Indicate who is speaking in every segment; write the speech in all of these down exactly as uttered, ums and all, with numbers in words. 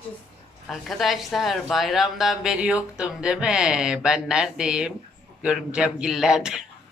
Speaker 1: Arkadaşlar bayramdan beri yoktum değil mi? Ben neredeyim? Görümcemgillerde.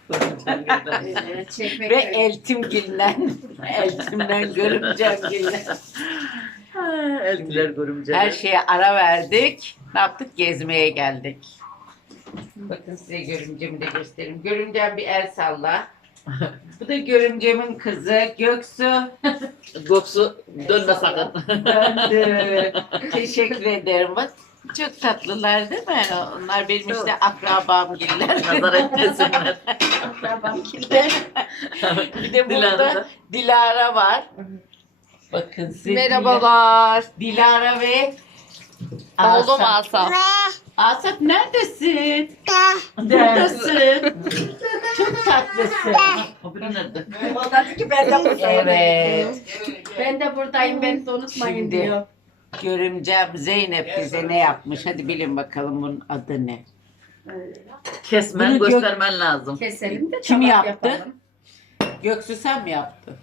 Speaker 1: Ve Eltimgil'den. Eltim'den Görümcemgil'den.
Speaker 2: Eltiler görümceler.
Speaker 1: Her şeye ara verdik. Ne yaptık? Gezmeye geldik. Bakın size görümcemi de göstereyim. Görümcem bir el salla. Bu da görümcemin kızı Göksu.
Speaker 2: Göksu dönme sakın.
Speaker 1: Döndü. Teşekkür ederim. Bak çok tatlılar değil mi? Onlar benim işte akrabam giller.
Speaker 2: Nazar etmesinler.
Speaker 1: Akrabam giller. Bir de burada
Speaker 2: Dilara.
Speaker 1: Dilara var. Bakın size
Speaker 3: Merhabalar.
Speaker 1: Dilara ve
Speaker 3: Oldu mu
Speaker 1: Asaf.
Speaker 3: Asaf?
Speaker 1: Asaf neredesin? Buradasın. Çok tatlısın.
Speaker 2: O biri nerede?
Speaker 4: O da dedi ki ben de buradayım.
Speaker 1: Evet.
Speaker 4: Ben de buradayım, beni de unutmayın
Speaker 1: Şimdi
Speaker 4: diyor.
Speaker 1: görümcem Zeynep bize ne yapmış? Hadi bilin bakalım bunun adı ne?
Speaker 2: Kesmen
Speaker 1: Bunu gö-
Speaker 2: göstermen lazım.
Speaker 4: Keselim de
Speaker 1: Kim
Speaker 4: tabak
Speaker 1: yaptı?
Speaker 4: yapalım.
Speaker 1: Göksu sen mi yaptın?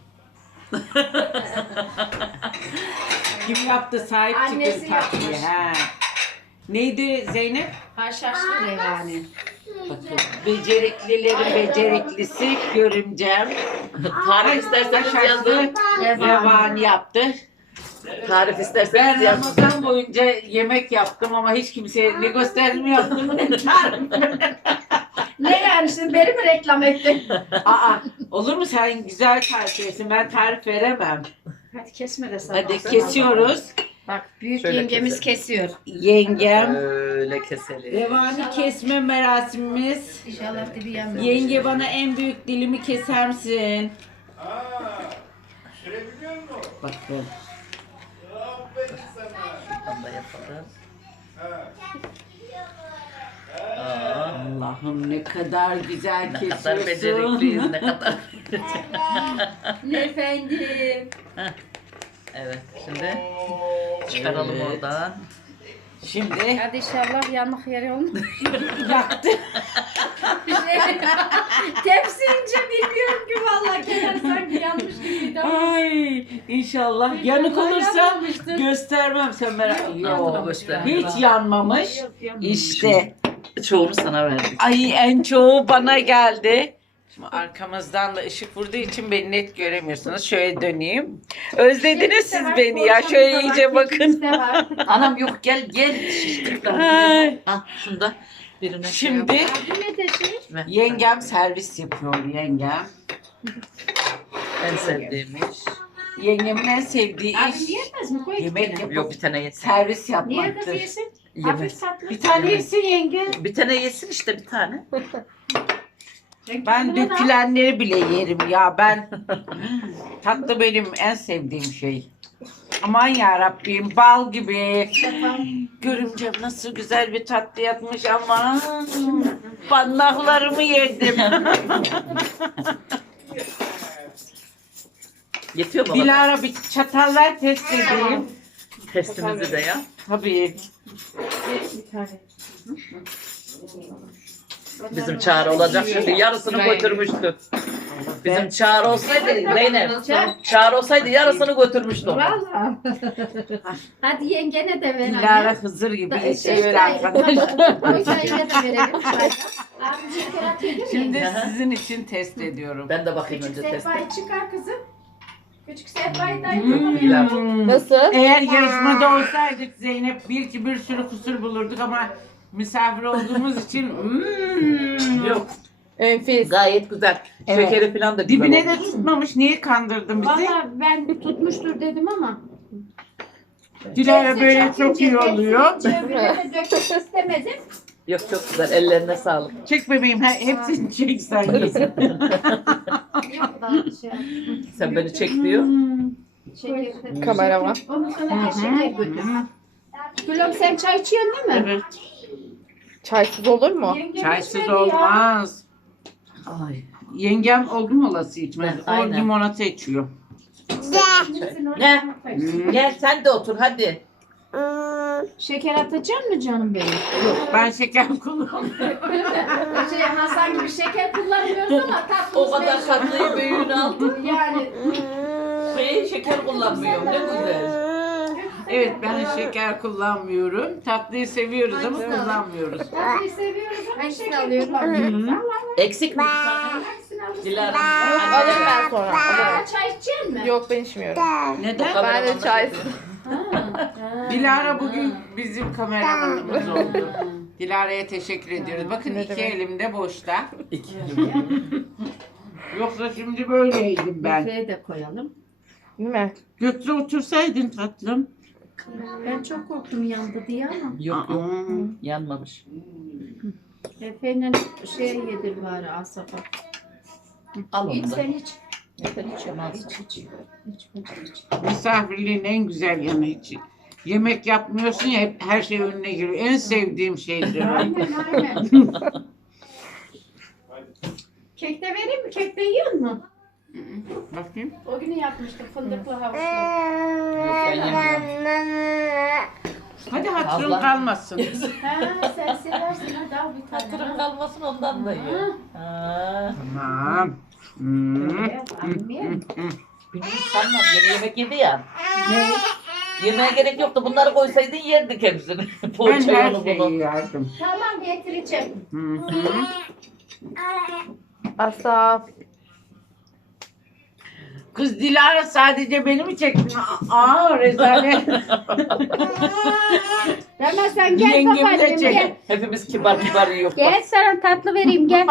Speaker 1: Kim yaptı? Sahip
Speaker 4: Annesi
Speaker 1: çıktı tatlıya.
Speaker 4: yapmış.
Speaker 1: Ha. Neydi Zeynep?
Speaker 4: Haşhaşlı revani.
Speaker 1: Bakın beceriklilerin beceriklisi görümcem.
Speaker 2: Tarif isterseniz yazın.
Speaker 1: Revani yaptı.
Speaker 2: Tarif
Speaker 1: Ben
Speaker 2: isterseniz yazın.
Speaker 1: Ramazan boyunca yemek yaptım ama hiç kimseye ne gösterimi yaptım ne tarif.
Speaker 4: Ne yani şimdi beni mi reklam ettin?
Speaker 1: Aa, olur mu sen güzel tarif verirsin, ben tarif veremem.
Speaker 4: Hadi kesme de sen.
Speaker 1: Hadi kesiyoruz.
Speaker 4: Bak büyük
Speaker 2: Şöyle
Speaker 4: yengemiz
Speaker 2: keselim.
Speaker 4: kesiyor.
Speaker 1: Yengem.
Speaker 2: Öyle keselim.
Speaker 1: Revani kesme merasimimiz.
Speaker 4: İnşallah dibi yanmıyor.
Speaker 1: Yenge bana en büyük dilimi keser misin? Bakın.
Speaker 2: Şuradan da yapalım. Aa,
Speaker 1: Allah'ım ne kadar güzel
Speaker 2: ne kadar becerikliyiz,
Speaker 1: kesiyorsun.
Speaker 2: ne kadar.
Speaker 4: Efendim.
Speaker 2: Evet, şimdi çıkaralım
Speaker 1: Evet.
Speaker 2: oradan.
Speaker 1: Şimdi
Speaker 4: Hadi inşallah yanlış yeri olmuş.
Speaker 1: yaktı.
Speaker 4: Tepsince bilmiyorum ki vallahi kenarı sanki yanmış gibiydi ama.
Speaker 1: Ay inşallah yanık olursa
Speaker 4: Yanmamıştır.
Speaker 1: göstermem sen merak
Speaker 2: Yok,
Speaker 1: Yok.
Speaker 2: göster.
Speaker 1: Hiç yanmamış. İşte.
Speaker 2: Çoğunu sana verdik.
Speaker 1: Ay en çoğu bana geldi. Şimdi arkamızdan da ışık vurduğu için beni net göremiyorsunuz. Şöyle döneyim. Özlediniz siz beni ya. Şöyle iyice bakın.
Speaker 2: Anam yok gel gel. Şiştik ben.
Speaker 1: Ay.
Speaker 2: Ha şunda birine şey
Speaker 1: Şimdi
Speaker 2: yap.
Speaker 4: Bu ne de şey?
Speaker 2: Ver.
Speaker 1: yengem servis yapıyor yengem.
Speaker 2: En sevdiğim iş.
Speaker 1: Yengemin en sevdiği
Speaker 4: Abi
Speaker 1: iş
Speaker 4: yiyemez mi? Koy iki
Speaker 1: yemek
Speaker 4: tane.
Speaker 1: yapıp
Speaker 2: Yok bir tane yesin.
Speaker 1: servis
Speaker 4: Niye kız
Speaker 1: yapmaktır.
Speaker 4: yesin?
Speaker 2: Yemez.
Speaker 4: Hafif tatlı.
Speaker 1: Bir tane yesin yenge.
Speaker 2: Bir tane yesin işte bir tane.
Speaker 1: Ben dökülenleri bile yerim ya ben. Tatlı benim en sevdiğim şey. Aman ya Rabbim bal gibi. Görümcem nasıl güzel bir tatlı yapmış ama parmaklarımı yedim.
Speaker 2: Yetiyor mu?
Speaker 1: Dilara bir çatallar test edeyim.
Speaker 2: Testimizi de yap.
Speaker 1: Tabii.
Speaker 2: Bizim Çağrı olacak şimdi yarısını götürmüştü. Bizim Çağrı olsaydı Zeynep. Çağrı olsaydı yarısını götürmüştü.
Speaker 4: Valla. Hadi yengene de ver.
Speaker 1: Dilara Hızır gibi
Speaker 4: Şey,
Speaker 1: yaşıyor arkadaşlar.
Speaker 4: O yüzden yine de verelim. Abi şeker atayım mı?
Speaker 1: Şimdi sizin için test ediyorum.
Speaker 2: Ben de bakayım
Speaker 4: Küçük
Speaker 2: önce teste.
Speaker 4: sehpayı çıkar kızım. Küçük sehpayı da
Speaker 1: Hmm.
Speaker 3: Nasıl?
Speaker 1: Eğer yarışmada olsaydık Zeynep bir ki bir sürü kusur bulurduk ama misafir olduğumuz için hmm.
Speaker 2: Yok.
Speaker 3: Enfes.
Speaker 2: Gayet güzel.
Speaker 1: Evet.
Speaker 2: Şekeri falan da güzel
Speaker 1: Dibine
Speaker 2: olmuş.
Speaker 1: de tutmamış. Niye kandırdın bizi?
Speaker 4: Valla ben tutmuştur dedim ama.
Speaker 1: Dilara
Speaker 4: Tepsi
Speaker 1: böyle
Speaker 4: çok
Speaker 1: çok
Speaker 4: ince,
Speaker 1: iyi
Speaker 4: tepsi
Speaker 1: oluyor.
Speaker 4: Çevreme dökmek istemedim.
Speaker 2: Yok çok güzel. Ellerine sağlık.
Speaker 1: Çek bebeğim. he- Hepsini çek sen.
Speaker 4: Yok da şey.
Speaker 2: Sen beni çek diyor.
Speaker 1: Hmm.
Speaker 4: Şeker.
Speaker 3: Kameraman.
Speaker 4: Onu sana da şeker götür. Gülüm sen çay içiyorsun değil mi?
Speaker 1: Evet.
Speaker 3: Çaysız olur mu?
Speaker 4: Yengem
Speaker 1: Çaysız
Speaker 4: içmedi ya.
Speaker 1: olmaz.
Speaker 2: Ay.
Speaker 1: Yengem oldu mu olası içmez.
Speaker 2: Evet,
Speaker 1: O
Speaker 2: aynen.
Speaker 1: limonata içiyor.
Speaker 2: Ne? Gel sen de otur hadi.
Speaker 4: Şeker atacak mı canım benim?
Speaker 1: Ben şeker kullanmıyorum.
Speaker 4: Şey, Hasan gibi şeker kullanmıyoruz ama tatlı.
Speaker 2: O kadar tatlıyı büyüğünü aldım.
Speaker 4: Yani
Speaker 2: Şey, şeker kullanmıyorum. Ne güzel.
Speaker 1: Evet ben şeker kullanmıyorum. Tatlıyı seviyoruz ama
Speaker 4: Hangisini alayım?
Speaker 1: kullanmıyoruz.
Speaker 4: Tatlıyı seviyoruz ama
Speaker 3: Hangisini
Speaker 4: şeker
Speaker 3: alıyorum?
Speaker 4: kullanmıyoruz. Allah
Speaker 2: Eksik mi bir tane?
Speaker 4: hangisini alırsın?
Speaker 2: Dilara.
Speaker 3: Alırım ben sonra.
Speaker 4: Aa,
Speaker 3: Alırım.
Speaker 4: çay içecek misin?
Speaker 3: Yok ben içmiyorum.
Speaker 1: Neden?
Speaker 3: Ben de çay.
Speaker 1: Dilara bugün bizim kameramanımız oldu. Dilara'ya teşekkür ediyoruz. Bakın
Speaker 3: Ne
Speaker 1: iki
Speaker 3: demek?
Speaker 1: elim de boşta. Yoksa şimdi böyleydim ben.
Speaker 4: Büfeye de koyalım.
Speaker 3: Değil mi?
Speaker 1: Götüre otursaydın tatlım.
Speaker 4: Ben çok korktum yandı diye ama.
Speaker 2: Yok yok.
Speaker 1: Aa.
Speaker 2: Yanmamış.
Speaker 4: Efe'yle şey yedir bari Asaf'a.
Speaker 2: Al
Speaker 4: İç
Speaker 2: onu da.
Speaker 4: sen iç.
Speaker 2: Ben içiyorum al.
Speaker 4: İç iç. İç bacım iç.
Speaker 1: Misafirliğin en güzel yanı için. Yemek yapmıyorsun ya hep her şey önüne giriyor. En sevdiğim şeydir.
Speaker 4: Aynen aynen. Kek de vereyim mi? Kek de yiyor musun?
Speaker 1: Bakayım.
Speaker 4: O günü yapmıştım fındıklı havuçlu.
Speaker 2: Yok ben yemiyorum.
Speaker 1: Hadi hatırım
Speaker 2: Abla.
Speaker 1: kalmasın.
Speaker 4: Ha sen seversin hadi al bir tane.
Speaker 2: Hatırım kalmasın ondan da yiyor. Ha.
Speaker 1: Tamam. Hmm.
Speaker 4: Evet, anlayayım.
Speaker 2: Bilmiyorum sanmam. Yeni yemek yedi ya.
Speaker 4: Ne?
Speaker 2: Yemeye gerek yoktu. Bunları koysaydın yerdik hepsini.
Speaker 1: Ben
Speaker 2: Poğaça
Speaker 1: her
Speaker 2: yolu
Speaker 1: şeyi
Speaker 2: bunu.
Speaker 1: yerdim.
Speaker 4: Tamam getireceğim.
Speaker 1: Hı hı.
Speaker 3: Asaf.
Speaker 1: Kız Dilara sadece beni mi çektin? Aa rezalet.
Speaker 4: Hemen sen gel
Speaker 1: Yengemi de
Speaker 4: babaannem
Speaker 1: çek.
Speaker 4: gel.
Speaker 2: Hepimiz kibar kibar yiyoruz.
Speaker 4: Gel sana tatlı vereyim gel.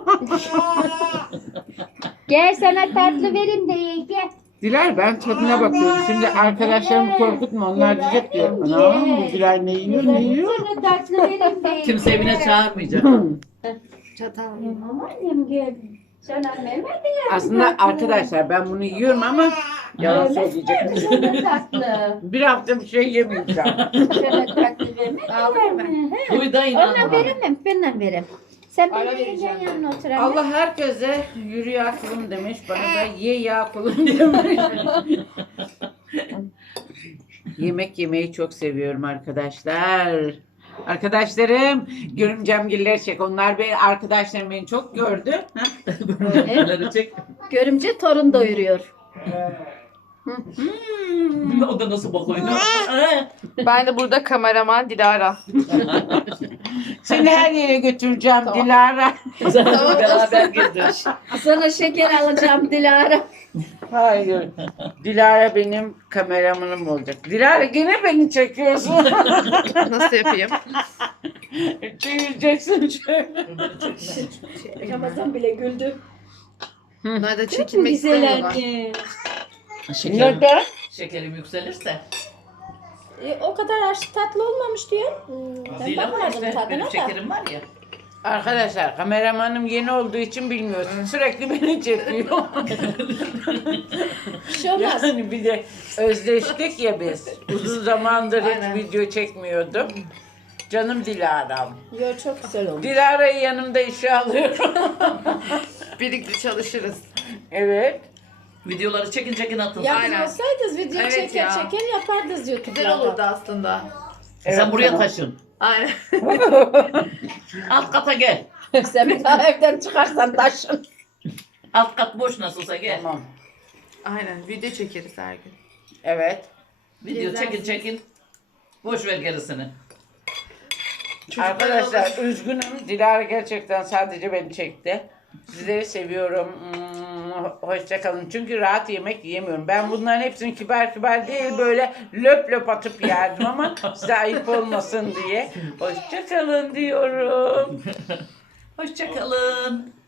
Speaker 4: Gel sana tatlı vereyim de ye gel.
Speaker 1: Dilara ben tadına bakıyorum. Şimdi arkadaşlarımı korkutma. Onlar diyecek diyor. Anam bu Dilara ne yiyor ne yiyor?
Speaker 4: Sana tatlı vereyim de ye.
Speaker 2: Kimse evine çağırmayacak.
Speaker 3: Çatal.
Speaker 4: Babaannem gel. Sana Mehmet de ya.
Speaker 1: Aslında arkadaşlar ben bunu yiyorum ama yalan söyleyecek.
Speaker 4: Sana tatlı.
Speaker 1: Bir hafta bir şey yemeyeceğim.
Speaker 4: Sana tatlı vermek
Speaker 3: Aldın
Speaker 4: mi?
Speaker 2: Duy da
Speaker 4: Ona
Speaker 2: inanma.
Speaker 4: veremem, benden verem. Sen
Speaker 3: Ara
Speaker 4: benim
Speaker 3: vereceğim.
Speaker 4: yengen yanına otur. anne.
Speaker 1: Allah herkese yürü ya kulum demiş. Bana da ye ya kulum demiş. Yemek yemeyi çok seviyorum arkadaşlar. Arkadaşlarım, görümcemgiller çek. Onlar beni, arkadaşlarım beni çok gördü. Ha?
Speaker 2: Bunları çek.
Speaker 4: Görümce torun doyuruyor.
Speaker 1: Hmm.
Speaker 2: O da nasıl bak oyunu?
Speaker 3: Ben de burada kameraman Dilara.
Speaker 1: Seni her yere götüreceğim
Speaker 3: Tamam.
Speaker 1: Dilara.
Speaker 2: Zaten beraber girdik.
Speaker 4: Sana şeker alacağım Dilara.
Speaker 1: Hayır. Dilara benim kameramanım olacak. Dilara gene beni çekiyorsun.
Speaker 3: Nasıl yapayım?
Speaker 1: Çevireceksin şöyle.
Speaker 4: Ramazan bile güldü.
Speaker 3: Bunlar da çekilmek istemiyorlar.
Speaker 2: Şekerim,
Speaker 1: Neden?
Speaker 2: şekerim yükselirse.
Speaker 4: E, o kadar aş tatlı olmamış diyor. Ben
Speaker 2: Değil ama
Speaker 4: bakmadım
Speaker 2: işte
Speaker 4: tadına
Speaker 2: benim
Speaker 4: da.
Speaker 2: şekerim var ya.
Speaker 1: Arkadaşlar kameramanım yeni olduğu için bilmiyorsun. Sürekli beni çekiyor.
Speaker 4: Bir şey olmaz.
Speaker 1: Yani bir de özleştik ya biz. Uzun zamandır hiç
Speaker 3: Aynen.
Speaker 1: video çekmiyordum. Canım Dilara'm.
Speaker 4: Yo çok güzel olmuş.
Speaker 1: Dilara'yı yanımda işe alıyorum.
Speaker 3: Birlikte çalışırız.
Speaker 1: Evet.
Speaker 2: Videoları çekin çekin atın.
Speaker 4: Ya biz
Speaker 3: Aynen.
Speaker 4: olsaydınız video
Speaker 3: Evet
Speaker 4: çeker
Speaker 3: ya.
Speaker 4: çeker yapardınız YouTube'da.
Speaker 3: Güzel olurdu aslında.
Speaker 2: Sen
Speaker 1: Evet,
Speaker 2: buraya
Speaker 1: tamam.
Speaker 2: taşın.
Speaker 3: Aynen.
Speaker 2: Alt kata gel.
Speaker 4: Sen bir daha evden çıkarsan taşın.
Speaker 2: Alt kat boş nasılsa gel.
Speaker 1: Tamam.
Speaker 3: Aynen. Video çekeriz her gün.
Speaker 1: Evet.
Speaker 2: Video
Speaker 4: Gezersin.
Speaker 2: çekin çekin. Boş ver gerisini.
Speaker 1: Arkadaşlar üzgünüm. Dilara gerçekten sadece beni çekti. Sizleri seviyorum. Hmm, Hoşça kalın. Çünkü rahat yemek yiyemiyorum. Ben bunların hepsini kibar kibar değil böyle löp löp atıp yerdim ama size ayıp olmasın diye. Hoşça kalın diyorum.
Speaker 2: Hoşça kalın.